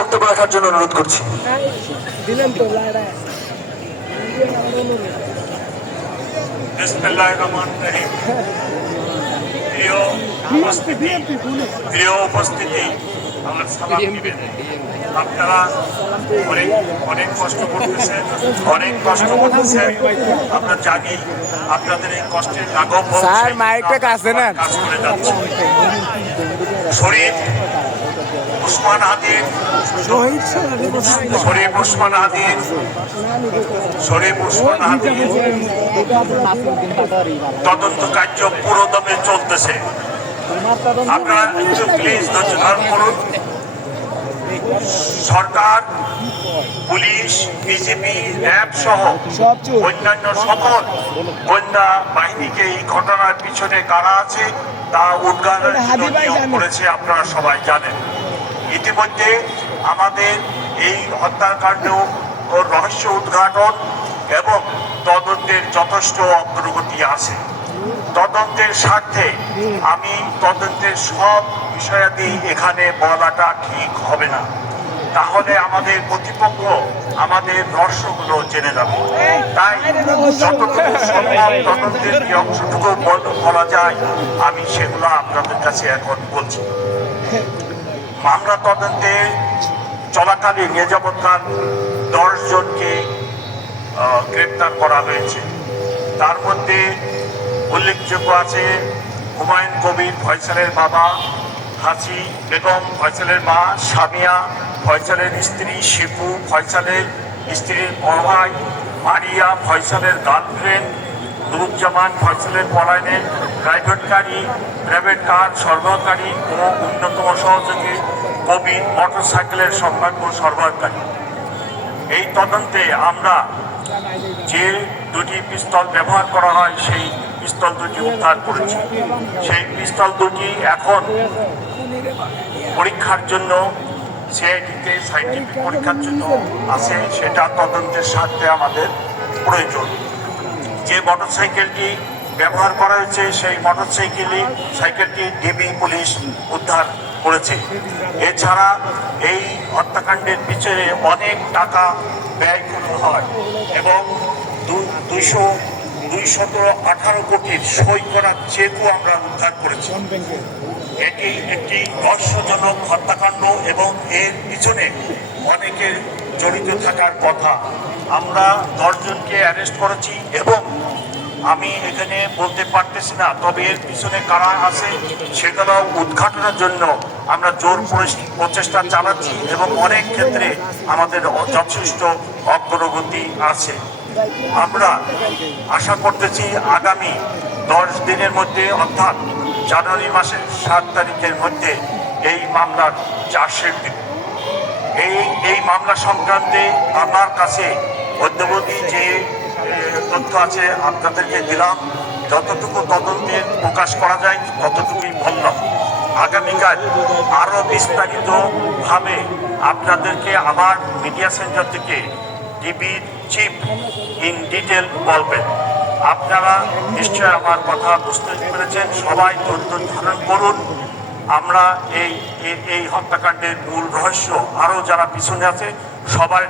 বক্তব্য রাখার জন্য অনুরোধ করছি। দিলেন তো লাইড়ায় বিসমিল্লাহির রহমানির রহিম। প্রিয় উপস্থিতি প্রিয় উপস্থিতি আমার সালাম দিবেন আপনারা অনেক অনেক কষ্ট করতেছেন অনেক কষ্ট করতেছেন। আমরা জানি আপনাদের এই কষ্টের লাঘব হোক, স্যার, সেই মাইকটা কাছে নেন। কাজ করে যাচ্ছি। শরীফ রোহিত স্যার শরীফ উসমান হাদির শরীফ উসমান হাদির তদন্ত কার্য পুরোদমে চলতেছে। আপনারা একটু প্লিজ ধৈর্য ধারণ করুন। সরকার পুলিশ বিজেপি র্যাব সহ অন্যান্য সকল গোয়েন্দা বাহিনীকে এই ঘটনার পিছনে কারা আছে তা উদ্ঘাটনের এটা জন্য নিয়োগ করেছে আপনারা সবাই জানেন। ইতিমধ্যে আমাদের এই হত্যাকাণ্ড ও রহস্য উদ্ঘাটন এবং তদন্তের যথেষ্ট অগ্রগতি আছে। তদন্তের স্বার্থে আমি তদন্তের সব বিষয়াদি এখানে বলাটা ঠিক হবে না। তাহলে আমাদের প্রতিপক্ষ, আমাদের রহস্যগুলো জেনে যাবে। তাই যতটুকু সম্ভব তদন্তের যে অংশটুকু বল- বলা যায়, আমি সেগুলো আপনাদের কাছে এখন বলছি। মামলা তদন্তে চলাকালীন এ দশ জনকে গ্রেপ্তার করা হয়েছে। তার মধ্যে উল্লেখযোগ্য আছে হুমায়ুন কবির ফয়সালের বাবা হাসি বেগম ফয়সালের মা, সামিয়া ফয়সালের স্ত্রী, শিপু ফয়সালের স্ত্রীর বড় মারিয়া ফয়সালের গার্লফ্রেন্ড, নুরুজ্জামান ফয়সালের পলায়নে, প্রাইভেটকারী, প্রাইভেট কার, সরবরাহকারী ও অন্যতম সহযোগী কবির মোটরসাইকেলের সম্ভাব্য সরবরাহকারী এই তদন্তে আমরা যে দুটি পিস্তল ব্যবহার করা হয়, সেই পিস্তল দুটি উদ্ধার করেছি। সেই পিস্তল দুটি এখন পরীক্ষার জন্য সিআইডিতে, সাইন্টিফিক পরীক্ষার জন্য আছে। সেটা তদন্তের স্বার্থে আমাদের প্রয়োজন। যে মোটরসাইকেলটি ব্যবহার করা হয়েছে, সেই মোটরসাইকেলই সাইকেলটি ডিবি পুলিশ উদ্ধার করেছে। এছাড়া এই হত্যাকাণ্ডের পিছনে অনেক টাকা ব্যয় করা হয় এবং দুইশো দুইশত আঠারো কোটির সই করা চেকও আমরা উদ্ধার করেছি। এটি একটি রহস্যজনক হত্যাকাণ্ড এবং এর পিছনে অনেকের জড়িত থাকার কথা। আমরা দশজনকে অ্যারেস্ট করেছি এবং আমি এখানে বলতে পারতেছি না, তবে এর পিছনে কারা আছে সেগুলো উদ্ঘাটনের জন্য আমরা জোর প্রচেষ্টা চালাচ্ছি এবং অনেক ক্ষেত্রে আমাদের যথেষ্ট অগ্রগতি আছে। আমরা আশা করতেছি আগামী দশ দিনের মধ্যে, অর্থাৎ জানুয়ারি মাসের সাত তারিখের মধ্যে এই মামলার চার্জশিট দিব। এই এই মামলা সংক্রান্তে আমার কাছে অদ্যাবধি যে তথ্য আছে, আপনাদেরকে দিলাম। যতটুকু তদন্তের প্রকাশ করা যায়, ততটুকুই বললাম। আগামীকাল আরও বিস্তারিতভাবে আপনাদেরকে আমার মিডিয়া সেন্টার থেকে টিভির চিফ ইন ডিটেল বলবেন। আপনারা নিশ্চয় আমার কথা বুঝতে পেরেছেন। সবাই ধৈর্য ধারণ করুন। আমরা এই, এই- হত্যাকাণ্ডের মূল রহস্য আরও যারা পিছনে আছে, সবার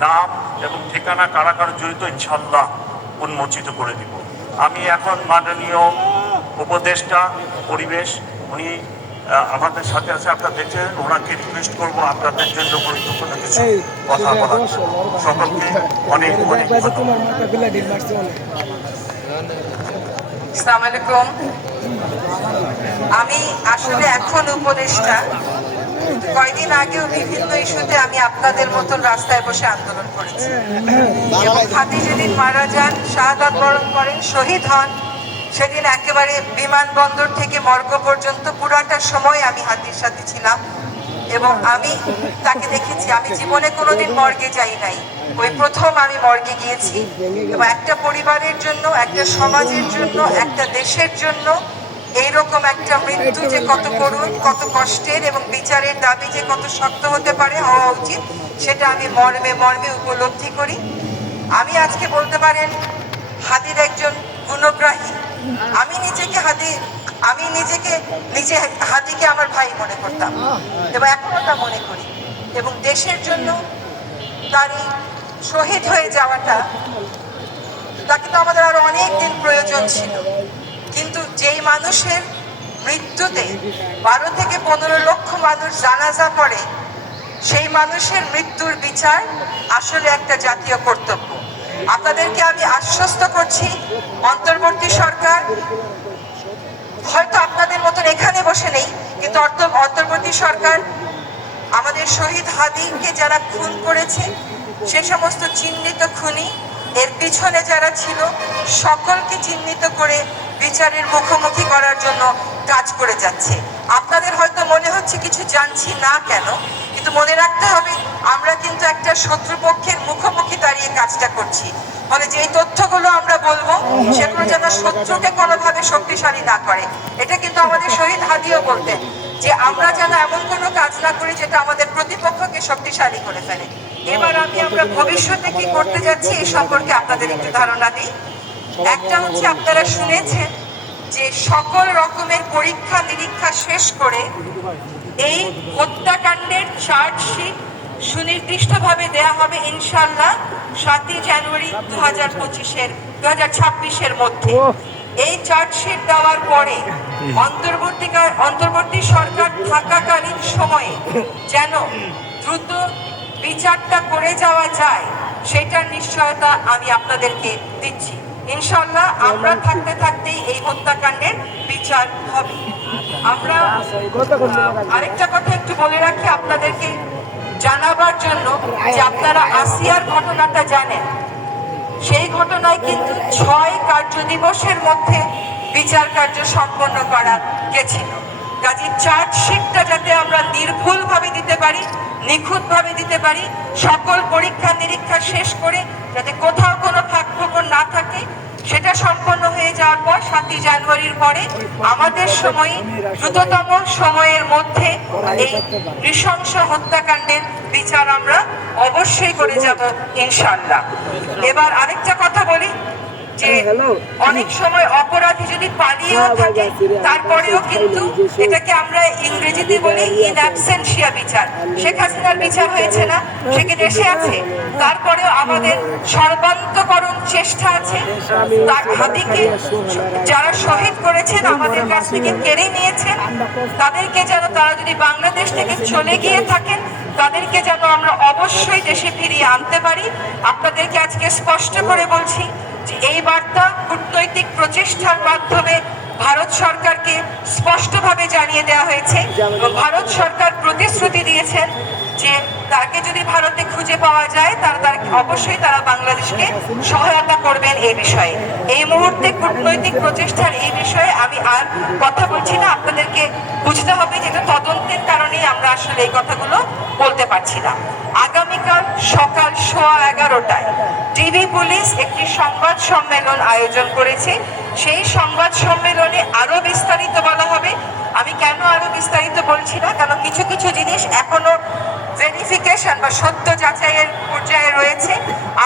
নাম এবং ঠিকানা কারা কারা জড়িত ইনশাল্লাহ উন্মোচিত করে দিব। আমি এখন মাননীয় উপদেষ্টা পরিবেশ, উনি আমাদের সাথে আছে আপনারা দেখছেন ওনাকে রিকোয়েস্ট করব আপনাদের জন্য গুরুত্বপূর্ণ কিছু কথা বলার। সকলকে অনেক আসসালামু আলাইকুম। আমি আসলে এখন উপদেষ্টা। কয়দিন আগেও বিভিন্ন ইস্যুতে আমি আপনাদের মতন রাস্তায় বসে আন্দোলন করেছি। এবং হাতি যেদিন মারা যান শাহাদাত বরণ করেন শহীদ হন। সেদিন একেবারে বিমানবন্দর থেকে মর্গ পর্যন্ত পুরাটা সময় আমি হাতির সাথে ছিলাম এবং আমি তাকে দেখেছি। আমি জীবনে কোনোদিন মর্গে যাই নাই। ওই প্রথম আমি মর্গে গিয়েছি এবং একটা পরিবারের জন্য, একটা সমাজের জন্য, একটা দেশের জন্য এইরকম একটা মৃত্যু যে কত করুণ, কত কষ্টের এবং বিচারের দাবি যে কত শক্ত হতে পারে হওয়া উচিত, সেটা আমি মর্মে মর্মে উপলব্ধি করি। আমি আজকে বলতে পারেন, হাতির একজন গুণগ্রাহী আমি নিজেকে হাতি, আমি নিজেকে, নিজে হাতিকে আমার ভাই মনে করতাম। এবং এখনও তা মনে করি। এবং দেশের জন্য তার এই শহীদ হয়ে যাওয়াটা, তাকে তো আমাদের আরও অনেক দিন প্রয়োজন ছিল। কিন্তু যেই মানুষের মৃত্যুতে বারো থেকে পনেরো লক্ষ মানুষ জানাজা পড়ে, সেই মানুষের মৃত্যুর বিচার আসলে একটা জাতীয় কর্তব্য। আপনাদেরকে আমি আশ্বস্ত করছি, অন্তর্বর্তী সরকার হয়তো আপনাদের মতন এখানে বসে নেই, কিন্তু অন্তর্বর্তী সরকার আমাদের শহীদ হাদিকে যারা খুন করেছে, সে সমস্ত চিহ্নিত খুনি, এর পিছনে যারা ছিল, সকলকে চিহ্নিত করে বিচারের মুখোমুখি করার জন্য কাজ করে যাচ্ছে। আপনাদের হয়তো মনে হচ্ছে কিছু জানছি না কেন, কিন্তু মনে রাখতে হবে আমরা কিন্তু একটা শত্রুপক্ষের মুখোমুখি দাঁড়িয়ে কাজটা করছি। ফলে যে তথ্যগুলো আমরা বলব, সেগুলো যেন শত্রুকে কোনোভাবে শক্তিশালী না করে। এটা কিন্তু আমাদের শহীদ হাদিও বলতেন যে আমরা যেন এমন কোনো কাজ না করি যেটা আমাদের প্রতিপক্ষকে শক্তিশালী করে ফেলে। এবার আমি আমরা ভবিষ্যতে কি করতে যাচ্ছি এই সম্পর্কে আপনাদের একটু ধারণা দিই। একটা হচ্ছে আপনারা শুনেছেন যে সকল রকমের পরীক্ষা নিরীক্ষা শেষ করে এই হত্যাকাণ্ডের চার্জশিট সুনির্দিষ্টভাবে দেয়া হবে ইনশাল্লাহ সাতই জানুয়ারি দু হাজার পঁচিশের দু হাজার ছাব্বিশের মধ্যে। এই চার্জশিট দেওয়ার পরে অন্তর্বর্তীকাল অন্তর্বর্তী সরকার থাকাকালীন সময়ে যেন দ্রুত বিচারটা করে যাওয়া যায় সেটার নিশ্চয়তা আমি আপনাদেরকে দিচ্ছি। ইনশাল্লাহ আমরা থাকতে থাকতেই এই হত্যাকাণ্ডের বিচার হবে। আমরা আরেকটা কথা একটু বলে রাখি আপনাদেরকে জানাবার জন্য যে আপনারা আসিয়ার ঘটনাটা জানেন। সেই ঘটনায় কিন্তু ছয় কার্য দিবসের মধ্যে বিচার কার্য সম্পন্ন করা গেছিল। কাজে চার্জশিটটা যাতে আমরা নির্ভুলভাবে দিতে পারি নিখুঁতভাবে দিতে পারি। সকল পরীক্ষা নিরীক্ষা শেষ করে যাতে কোথাও কোনো ফাঁক না থাকে, সেটা সম্পন্ন হয়ে যাওয়ার পর সাতই জানুয়ারির পরে আমাদের সময়ে দ্রুততম সময়ের মধ্যে এই নৃশংস হত্যাকাণ্ডের বিচার আমরা অবশ্যই করে যাব ইনশাল্লাহ এবার আরেকটা কথা বলি যে অনেক সময় অপরাধী যদি পালিয়েও থাকে তারপরেও কিন্তু এটাকে আমরা ইংরেজিতে বলি ইন অ্যাবসেন্সিয়া বিচার। শেখ হাসিনার বিচার হয়েছে না সে কি দেশে আছে? তারপরেও আমাদের সর্বান্তকরণ চেষ্টা আছে। তার হাতিকে যারা শহীদ করেছেন আমাদের কাছ থেকে কেড়ে নিয়েছেন তাদেরকে যেন তারা যদি বাংলাদেশ থেকে চলে গিয়ে থাকেন তাদেরকে যেন আমরা অবশ্যই দেশে ফিরিয়ে আনতে পারি। আপনাদেরকে আজকে স্পষ্ট করে বলছি এই বার্তা কূটনৈতিক প্রচেষ্টার মাধ্যমে ভারত সরকারকে স্পষ্টভাবে জানিয়ে দেওয়া হয়েছে ভারত সরকার প্রতিশ্রুতি দিয়েছেন যে তাকে যদি ভারতে খুঁজে পাওয়া যায়, তার তার অবশ্যই তারা বাংলাদেশকে সহায়তা করবেন এই বিষয়ে। এই মুহূর্তে কূটনৈতিক প্রচেষ্টার এই বিষয়ে আমি আর কথা বলছি না। আপনাদেরকে বুঝতে হবে যে এটা তদন্তের কারণেই আমরা আসলে এই কথাগুলো বলতে পারছি না। আগামীকাল সকাল সোয়া এগারোটায়। ডিবি পুলিশ একটি সংবাদ সম্মেলন আয়োজন করেছে। সেই সংবাদ সম্মেলনে আরও বিস্তারিত বলা হবে। আমি কেন আরও বিস্তারিত বলছি না? কারণ কিছু কিছু জিনিস এখনও ভেরিফিকেশন বা সত্য যাচাইয়ের পর্যায়ে রয়েছে।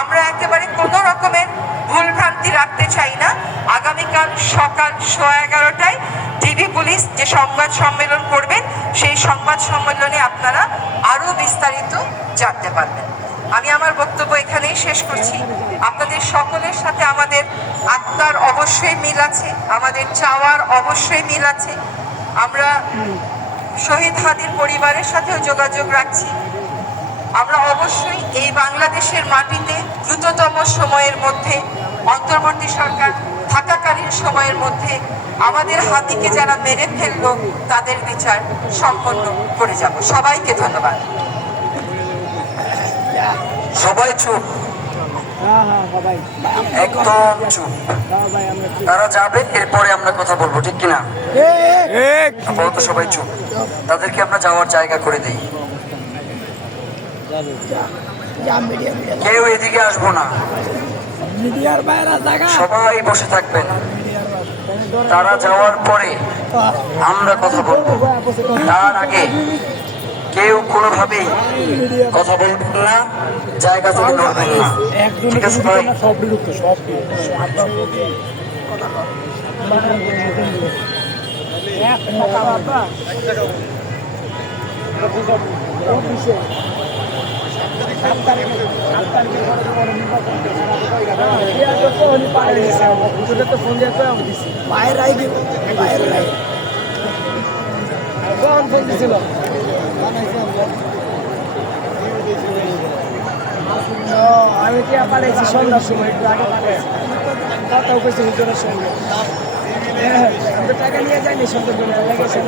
আমরা একেবারে কোনো রকমের ভুলভ্রান্তি রাখতে চাই না। আগামীকাল সকাল সোয়া এগারোটায় ডিবি পুলিশ যে সংবাদ সম্মেলন করবেন, সেই সংবাদ সম্মেলনে আপনারা আরও বিস্তারিত জানতে পারবেন। আমি আমার বক্তব্য এখানেই শেষ করছি। আপনাদের সকলের সাথে আমাদের আত্মার অবশ্যই মিল আছে, আমাদের চাওয়ার অবশ্যই মিল আছে। আমরা শহীদ হাদির পরিবারের সাথেও যোগাযোগ রাখছি। আমরা অবশ্যই এই বাংলাদেশের মাটিতে দ্রুততম সময়ের মধ্যে অন্তর্বর্তী সরকার থাকাকালীন সময়ের মধ্যে আমাদের হাতিকে যারা মেরে ফেলল, তাদের বিচার সম্পন্ন করে যাব। সবাইকে ধন্যবাদ। সবাই চুপ। একদম চুপ। তারা যাবে, এরপরে আমরা কথা বলব, ঠিক কিনা? আপাতত সবাই চুপ। তাদেরকে আমরা যাওয়ার জায়গা করে দিই। কেউ এদিকে আসব না। সবাই বসে থাকবেন। তারা যাওয়ার পরে আমরা কথা বলব। তার আগে কেউ কোনোভাবেই কথা বলবেন না জায়গা থেকে নড়বেন না। ঠিক আছে ভাই? সব বিরুদ্ধে সব এক টাকা বাবা অফিসে সাত তারিখে সাত তারিখে ঘরে তোমার নির্বাচন বাইরে আই দিব বাইরে আই কখন ফোন দিছিল আমি কি পাঠাইছি সন্ধ্যার সময় একটু আগে পাঠাইছি কথাও কইছি হুজুরের সঙ্গে। হ্যাঁ, আমি টাকা নিয়ে যাইনি সন্ধ্যার লেগেছে